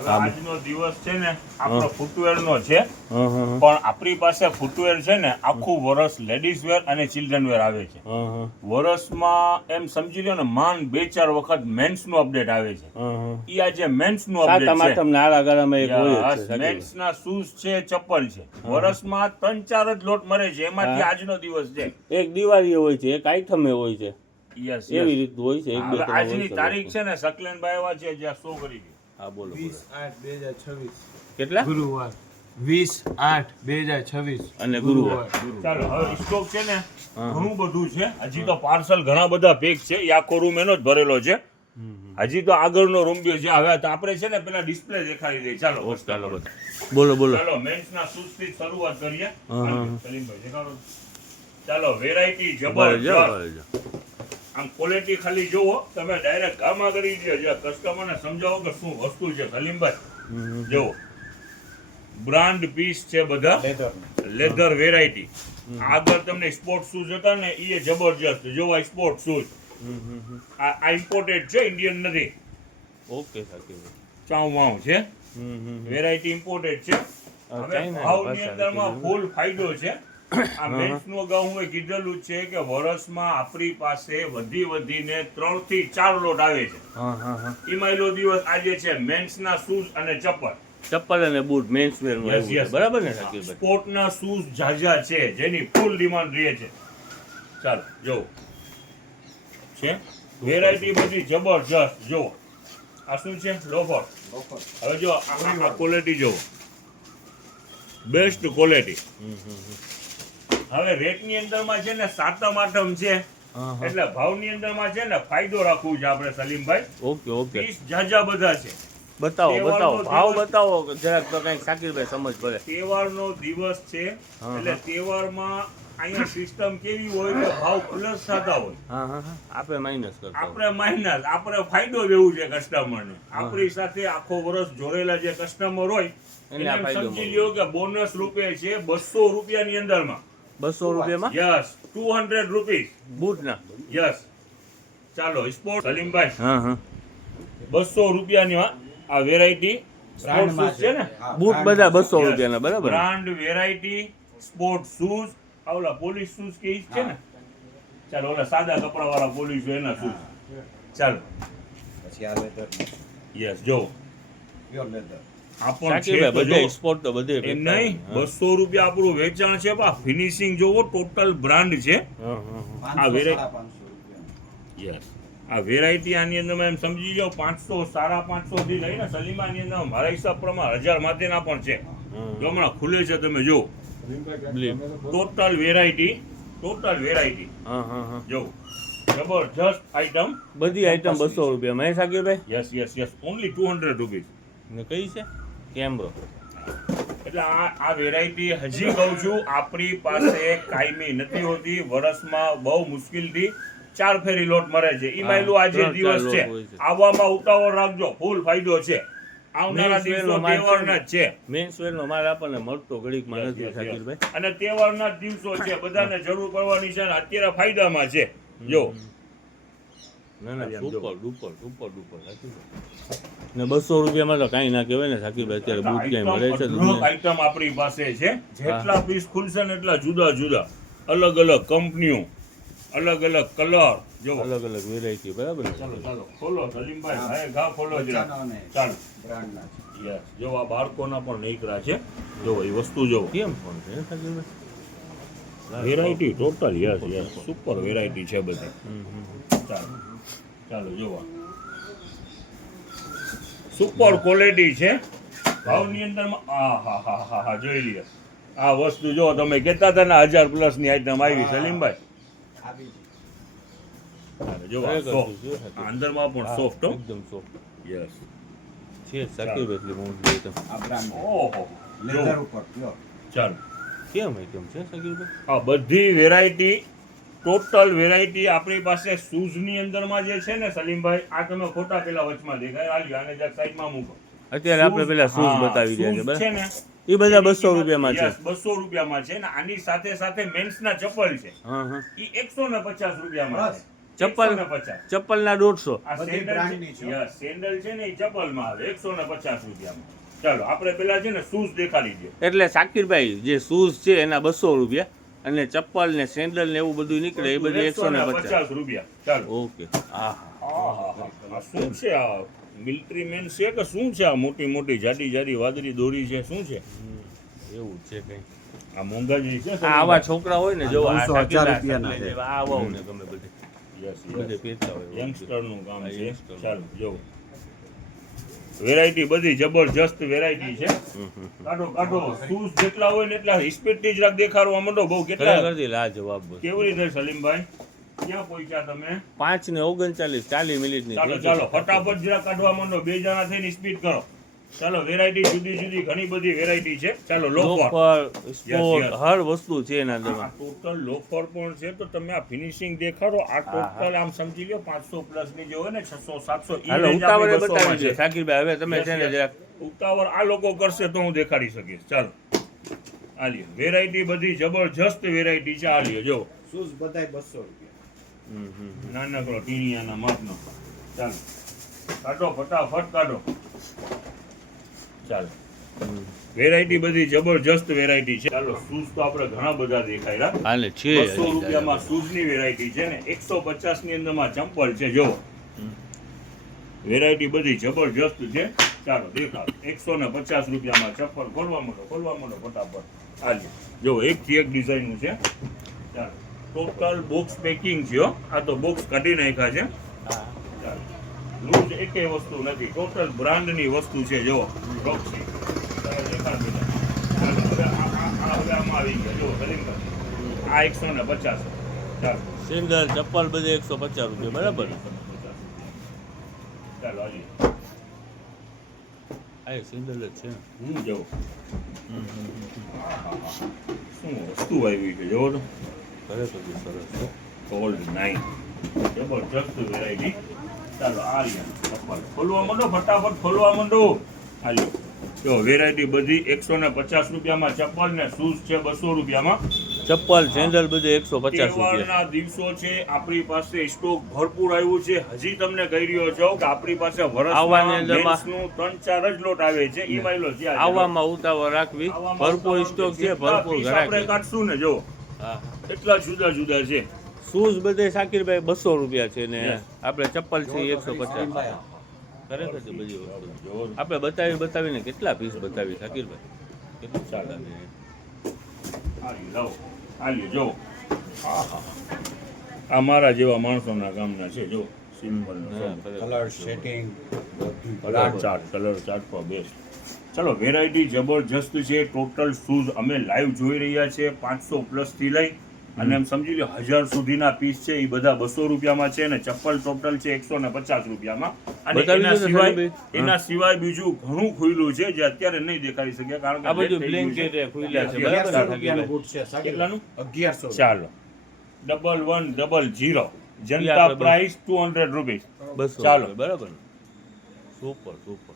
હવે આજનો દિવસ છે ને આપણો ફૂટવેર નો છે, પણ આપણી પાસે ફૂટવેર છે ને આખું વર્ષ લેડીઝ વેર અને ચિલ્ડ્રન વેર આવે છે. વર્ષમાં એમ સમજી લો ને માંડ 2-4 વખત મેન્સ નું અપડેટ આવે છે. ઈ આજે મેન્સ નું અપડેટ છે. મેન્સ ના શૂઝ છે, ચપ્પલ છે. વર્ષમાં 3-4 જ લોટ મળે છે, એમાંથી આજનો દિવસ છે. એક દિવાળી હોય છે, એક આઈટમ હોય છે. યસ, એવી રીતનું હોય છે. હવે આજની તારીખ છે ને સકલેનભાઈ એવા છે જ્યાં શો કરી છે. હા બોલો. 20/8/2026 કેટલા? ગુરુવાર 20/8/2026 અને ગુરુવાર. ચાલો હવે સ્ટોક છે ને ઘણું બધું છે. હજી તો પાર્સલ ઘણા બધા પેક છે. એ આખો રૂમ એનો જ ભરેલો છે. હજી તો આગળનો રૂમ બી છે. હવે તો આપણે છે ને પેલા ડિસ્પ્લે દેખાડી દઈએ. ચાલો બોલો બોલો. ચાલો મેન્સ ના શૂઝ થી શરૂઆત કરીએ. સલીમભાઈ દેખાડો. ચાલો વેરાયટી જબરજસ્ત. આમ ક્વોલિટી ખાલી જોવો, તમે ડાયરેક્ટ ગામા કરી દો. જે કસ્ટમરને સમજાવો કે શું વસ્તુ છે. સલીમભાઈ જોવો, બ્રાન્ડ પીસ છે બધા, લેધર વેરાયટી. આગળ તમને સ્પોર્ટ શૂઝ હતા ને એ જબરજસ્ત. જોવો આ સ્પોર્ટ શૂઝ, આ ઇમ્પોર્ટેડ છે, ઇન્ડિયન નથી. ઓકે સાચી ચાઉ વાવ છે, વેરાયટી ઇમ્પોર્ટેડ છે. હવે ભાવની અંદરમાં ફૂલ ફાયદો છે. આ મેન્સ નું અગાઉ હું કીધેલું છે કે વર્ષમાં આપણી પાસે વધીને 3 થી 4 લોટ આવે છે. ઈમાયલો દિવસ આજે છે મેન્સ ના શૂઝ અને ચપ્પલ અને બૂટ મેન્સ વેર નું આવ્યું છે. બરાબર ને સાકીરભાઈ? સ્પોર્ટ ના શૂઝ ઝાઝા છે જેની ફૂલ ડિમાન્ડ રહે છે. ચાલો જો છે વેરાયટી બધી જબરજસ્ત. જો આ શું છે? લોફર. હવે જો આ ક્વોલિટી જો બેસ્ટ ક્વોલિટી. હવે રેટ ની અંદર માં છે ને 7મ 8મ છે, એટલે ભાવ ની અંદર માં છે ને ફાયદો રાખવું છે આપણે સલીમભાઈ. ઓકે પીસ ઝાઝા બધા છે. બતાવો ભાવ બતાવો જરાક તો કઈક સાકીરભાઈ સમજ પડે. તહેવારનો દિવસ છે એટલે તહેવારમાં અહીંયા સિસ્ટમ કેવી હોય કે ભાવ પ્લસ થતા હોય. આપણે માઇનસ કરતા. આપણે ફાયદો દેવું છે કસ્ટમરને. આપણી સાથે આખો વર્ષ જોડેલા જે કસ્ટમર હોય એને સમજી લ્યો કે બોનસ રૂપે છે 200 રૂપિયાની અંદરમાં. 200 રૂપિયામાં? યસ, 200 રૂપીસ બૂટ ના. યસ. ચાલો સ્પોર્ટ સલીમભાઈ 200 રૂપિયાની આ વેરાયટી સ્પોર્ટ શૂઝ છે ને, બૂટ બધા 200 રૂપિયાના. બરાબર. Brand variety sport shoes. ઓલા પોલીસ શૂઝ કે ઈ છે ને. ચાલો ઓલા સાદા કપડા વાળા પોલીસ એના શૂઝ. ચાલો પછી આ લેધર. યસ જો પ્યોર લેધર. આ પણ છે તો બધે જો. સ્પોર્ટ તો બધે એમ નહીં, 200 રૂપિયા આપણું વેચાણ છે. ફિનિશિંગ જોવો, ટોટલ બ્રાન્ડ છે. આ વેરાયટી યસ, આ વેરાયટી આની અંદર એમ સમજી જાઓ 500 550 થી લઈને સલીમાની અંદર મારા હિસાબ પ્રમાણે 1000 માટેના પણ છે. જો હમણાં ખુલે છે તમે જો ટોટલ વેરાયટી જો જબરજસ્ત આઈટમ. બધી આઈટમ 200 રૂપિયામાં. હે સાકીરભાઈ? Yes only 200 rupees. ને કઈ છે? કેમ્બ્રો. એટલે આ વેરાયટી હજી કહું છું આપણી પાસે કાયમી નથી હોતી. વર્ષમાં બહુ મુશ્કેલથી 4 ફેરી લોટ મળે છે. ઈમાયલું આજે દિવસ છે, આવવામાં ઉતાવળ રાખજો, ફૂલ ફાયદો છે. આવનારા દિવસો તહેવારના જ છે. મેન્સ વેર નો માલ આપણને મળતો ઘડીકમાં નથી સાકીરભાઈ. અને તહેવારના જ દિવસો છે, બધાને જરૂર પડવાની છે અને અત્યારે ફાયદામાં છે. જો ના સુપર ડુપર ને 200 રૂપિયામાં તો કાંઈ ના કહેવાય ને સાકીરભાઈ. અત્યારે બૂટ ક્યાંય મળે છે? આઈટમ આપણી પાસે છે. જેટલા પીસ ખુલશે ને એટલા જુદા અલગ કંપનીઓ, અલગ કલર, જો અલગ વેરાયટી. બરાબર ને? ચાલો ખોલો સલીમભાઈ, ભાઈ ઘા ખોલો જરા. ચાલો બ્રાન્ડના છે. યસ, જો આ બાળકોના પણ નીકળ્યા છે. જો એ વસ્તુ જો કેમ ફોન છે સાકીરભાઈ? Variety total yes super variety છે બધી. ચાલો જોવા સુપર ક્વોલિટી છે. ભાવની અંદરમાં હા જોઈ લ્યો આ વસ્તુ. જો તમે કહેતા હતા ને 1000 પ્લસ ની આઈટમ આવી સલીમભાઈ. જો અંદરમાં પણ સોફ્ટ, એકદમ સોફ્ટ. યસ છે સાકીરભાઈ. આ બ્રાન્ડ. ઓહો લેધર ઉપર પ્યોર. ચાલો કેમ આઈટમ છે સાકીરભાઈ? આ બધી વેરાયટી ટોટલ વેરાયટી આપણી પાસે શૂઝની અંદરમાં જે છે ને સલીમભાઈ, આ તમે ખોટા પેલા વચમાં દેખાય આલ્યો આને જરા સાઈડમાં મૂકો. અત્યારે આપણે પેલા શૂઝ બતાવી રહ્યા છે છે ને એ બધા 200 રૂપિયામાં છે. 200 રૂપિયામાં છે ને આની સાથે મેન્સ ના ચપ્પલ છે. એ 150 રૂપિયામાં છે. ચપ્પલ 150. ચપ્પલના 150. આ બધી સેન્ડલ બ્રાન્ડની છે. છે. યસ, સેન્ડલ છે ને એ ચપ્પલમાં આવે 150 રૂપિયામાં. ચાલો આપણે પેલા છે ને શૂઝ દેખાડી દઈએ. એટલે શાકિરભાઈ જે શૂઝ છે એના 200 રૂપિયા અને ચપ્પલ ને સેન્ડલ ને એવું બધું નીકળે એ બધું 150. 150 રૂપિયા. ચાલો. ઓકે. હા આ શું છે આ મિલિટરી મેન છે કે શું છે આ મોટી મોટી જાડી જાડી વાદળી દોરી છે શું છે એવું છે કઈ. આ મોંઘાજી છે આ આવા છોકરા હોય ને જો આ 900, શાકિરભાઈ 1000 રૂપિયાના એટલે છે. જેવા આવા હોય ને ગમે બધે યસ બધે પહેરતા હોય. યંગસ્ટર નું કામ હા, છે youngster. ચાલો જો વેરાયટી બધી જબરજસ્ત વેરાયટી છે કાઢો કાઢો શૂઝ જેટલા હોય ને એટલા સ્પીડ થી જ રાખ દેખાડવા માંડો બહુ કેટલા ખરેખરથી લાજવાબ બસ. કેવી રીતે સલીમભાઈ ક્યાં પહોંચ્યા તમે 5 ને 39 40 મિનિટની ચાલો થઈ ચાલો ગઈ. ફટાફટ જરા કાઢવા માંડો બે જણા થઈને સ્પીડ કરો ચાલો વેરાયટી જુદી જુદી ઘણી બધી વેરાયટી છે ચાલો લોફર લોફર સ્પોર્ટ yes. હર વસ્તુ છે એના આ અંદરમાં. ટોટલ લોફર પણ છે તો તમે આ ફિનિશિંગ દેખાડો આ ટોટલ આમ સમજી લ્યો 500 પ્લસ ની જે હોય ને 600 700 ઈ હાલો range ઉતાવળે આપણી 200 માં બતાવી દો છે. શાકિરભાઈ હવે તમે Yes, છે ને yes. જરાક ઉતાવળ આ લોકો કરશે તો હું દેખાડી શકીશ ચાલો આ લ્યો વેરાયટી બધી જબરજસ્ત વેરાયટી છે આ લ્યો જો શૂઝ બધાય 200 રૂપિયા. નાનકડો ટીણીયાના માપનો ચાલો કાઢો ફટાફટ કાઢો ચાલો વેરાયટી બધી જબરજસ્ત વેરાયટી છે ચાલો શૂઝ તો આપણે ઘણા બધા દેખાડ્યા હાલે છે 200 રૂપિયામાં શૂઝની વેરાયટી છે ને 150 ની અંદરમાં ચંપલ છે જો વેરાયટી બધી જબરજસ્ત છે ચાલો દેખાડો 150 રૂપિયામાં ચપ્પલ ખોલવા માંડો ફટાફટ આ લ્યો જો એકથી એક ડિઝાઇનનું છે ચાલો ટોટલ બોક્સ પેકિંગ છે હો. આ તો બોક્સ કાઢી નાખ્યા છે હા. ચાલો લૂઝ એકેય વસ્તુ નથી ટોટલ બ્રાન્ડની વસ્તુ છે જો રોક્સી ચાલો દેખાડ બેટા ચાલો હવે હવે આમાં આવી ગયા જો સલીમભાઈ આ 150 ચાલો સિંગલ ચપ્પલ બધે 150 રૂપિયા બરાબર. ચાલો હાજી આ એક સિંગલ જ છે ને. જો શું વસ્તુ આવી છે જોવો તો ખરેખર સરસ છે. ગોલ્ડ 9 જબરજસ્ત વેરાયટી ચાલો આ રહ્યા ચપ્પલ ખોલવા માંડો ફટાફટ ખોલવા માંડો આ લ્યો જો વેરાયટી બધી 150 રૂપિયામાં ચપ્પલ ને શૂઝ છે 200 રૂપિયામાં ચપ્પલ સેન્ડલ બધે 150 રૂપિયા. તહેવારના દિવસો છે આપણી પાસે સ્ટોક ભરપૂર આવ્યું છે હજી તમને કહી રહ્યો છો કે આપણી પાસે આવવાની વર્ષમાં અંદરમાં મેન્સનું 3-4 જ લોટ આવે છે ઈ માયલો છે આવવામાં ઉતાવળ રાખવી. ભરપૂર સ્ટોક છે ભરપૂર ઘરાક આપણે છે. કાઢશું ને જો હા. એટલા જુદા જુદા છે શૂઝ બધે શાકિરભાઈ 200 રૂપિયા છે ને Yes. આપણે ચપ્પલ છે જો 150. સલીમભાઈ, ખરેખર છે બધી વસ્તુ. જો આપણે બતાવીને કેટલા પીસ બતાવી શાકિરભાઈ કેટલું ચાલે. ચાલે. આ લ્યો, આ લ્યો, જો આહા. આ મારા જેવા માણસોના કામના છે જો સિમ્પલ હા, ખરેખર. કલર સેટિંગ બધું કલર ચાર્ટ પર બેસ્ટ ચલો વેરાયટી જબરજસ્ત છે ટોટલ શૂઝ અમે લાઈવ જોઈ રહ્યા છે 500 પ્લસ થી લઈ અને એમ સમજી લો 1000 સુધીના પીસ છે એ બધા 200 રૂપિયામાં છે અને ચપ્પલ ટોટલ છે 150 રૂપિયામાં અને બતાવી એના દો ને સિવાય સાહેબ. એના સિવાય બીજું ઘણું ખુલ્લું છે જે અત્યારે નહીં દેખાડી શક્યા કારણ કે આ બધું late થઈ ગયું blanket છે. એ ખુલ્લા છે, Yes, yes. બરાબર ને? 1100 રૂપિયાનું બૂટ છે સાહેબ. કેટલાનું? 1100 ચાલો 1100 ઈ જનતા આપણે પ્રાઇસ 200 રૂપીસ 200 ચાલો. બરાબર ને? Super super